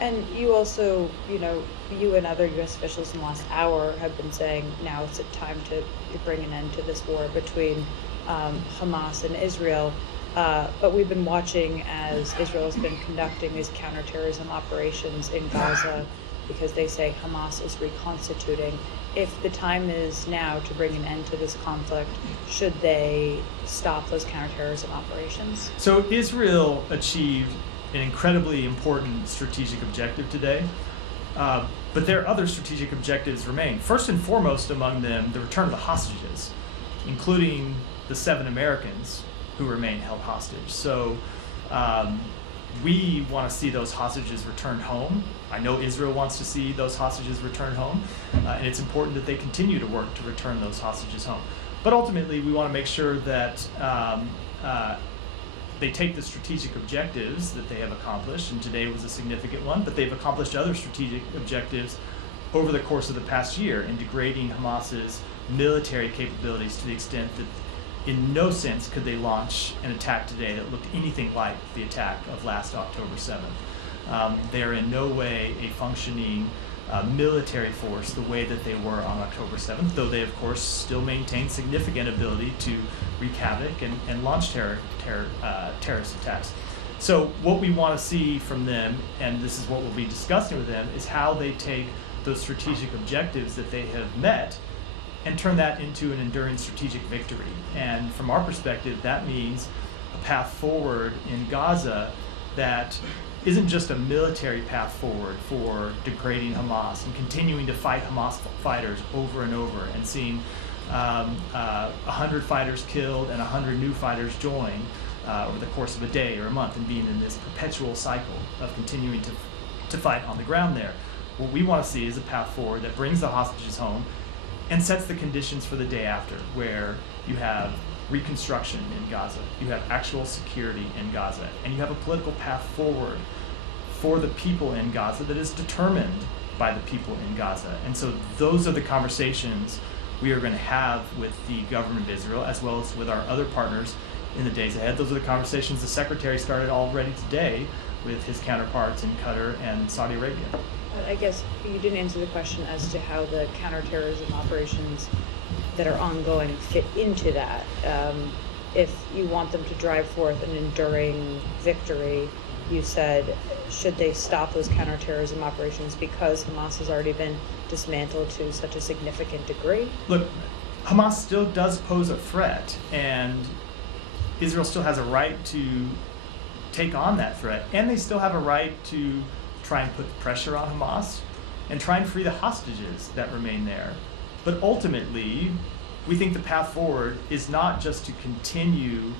And you also, you and other U.S. officials in the last hour have been saying now it's a time to bring an end to this war between Hamas and Israel. But we've been watching as Israel has been conducting these counterterrorism operations in Gaza because they say Hamas is reconstituting. If the time is now to bring an end to this conflict, should they stop those counterterrorism operations? So Israel achieved an incredibly important strategic objective today, but their other strategic objectives remain. First and foremost among them, the return of the hostages, including the 7 Americans who remain held hostage. So we want to see those hostages returned home. I know Israel wants to see those hostages returned home, and it's important that they continue to work to return those hostages home. But ultimately, we want to make sure that they take the strategic objectives that they have accomplished, and today was a significant one, but they've accomplished other strategic objectives over the course of the past year in degrading Hamas's military capabilities to the extent that in no sense could they launch an attack today that looked anything like the attack of last October 7th. They are in no way a functioning military force the way that they were on October 7th, though they of course still maintain significant ability to wreak havoc and launch terrorist attacks. So what we want to see from them, and this is what we'll be discussing with them, is how they take those strategic objectives that they have met and turn that into an enduring strategic victory. And from our perspective, that means a path forward in Gaza that isn't just a military path forward for degrading Hamas and continuing to fight Hamas fighters over and over and seeing 100 fighters killed and 100 new fighters join over the course of a day or a month and being in this perpetual cycle of continuing to fight on the ground there. What we want to see is a path forward that brings the hostages home and sets the conditions for the day after, where you have reconstruction in Gaza, you have actual security in Gaza, and you have a political path forward for the people in Gaza that is determined by the people in Gaza. And so those are the conversations we are going to have with the government of Israel, as well as with our other partners in the days ahead. Those are the conversations the Secretary started already today with his counterparts in Qatar and Saudi Arabia. I guess you didn't answer the question as to how the counterterrorism operations that are ongoing fit into that. If you want them to drive forth an enduring victory, you said, should they stop those counterterrorism operations because Hamas has already been dismantled to such a significant degree? Look, Hamas still does pose a threat, and Israel still has a right to take on that threat, and they still have a right to try and put pressure on Hamas and try and free the hostages that remain there. But ultimately, we think the path forward is not just to continue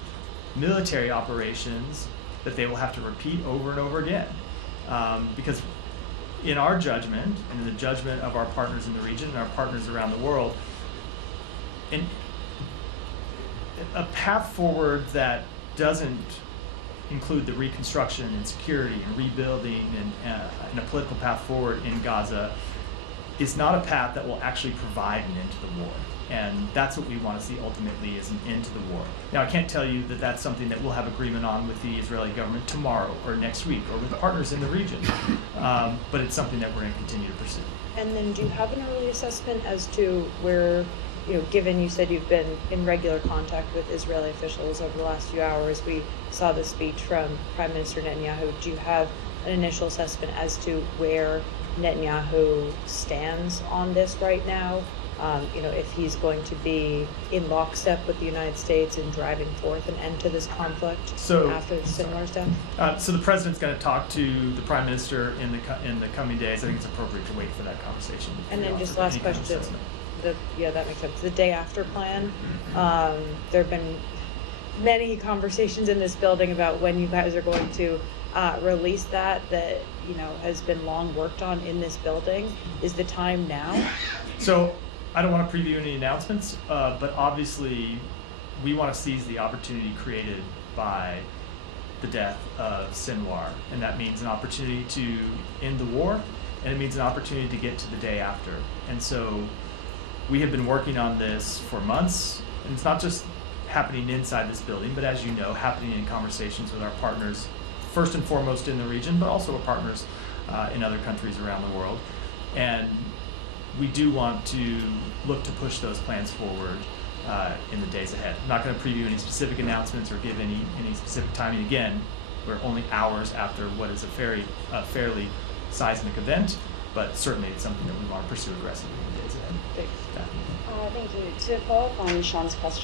military operations that they will have to repeat over and over again. Because in our judgment, and in the judgment of our partners in the region and our partners around the world, a path forward that doesn't include the reconstruction and security and rebuilding and a political path forward in Gaza is not a path that will actually provide an end to the war. And that's what we want to see ultimately, is an end to the war. Now, I can't tell you that that's something that we'll have agreement on with the Israeli government tomorrow or next week or with partners in the region, but it's something that we're going to continue to pursue. And then do you have an early assessment as to where, given you said you've been in regular contact with Israeli officials over the last few hours, we saw the speech from Prime Minister Netanyahu. Do you have an initial assessment as to where Netanyahu stands on this right now? If he's going to be in lockstep with the United States in driving forth an end to this conflict after Sinwar's death? So the president's going to talk to the prime minister in the coming days. I think it's appropriate to wait for that conversation. And then just last question. That makes sense. The day after plan. There have been many conversations in this building about when you guys are going to release that has been long worked on in this building. Is the time now? So I don't want to preview any announcements, but obviously we want to seize the opportunity created by the death of Sinwar, and that means an opportunity to end the war, and it means an opportunity to get to the day after. And so we have been working on this for months, and it's not just happening inside this building, but as you know, happening in conversations with our partners, first and foremost in the region, but also our partners in other countries around the world. And we do want to look to push those plans forward in the days ahead. I'm not going to preview any specific announcements or give any specific timing. Again, we're only hours after what is a fairly seismic event, but certainly it's something that we want to pursue aggressively in the days ahead. Thanks. Yeah. Thank you. To follow up on Sean's question,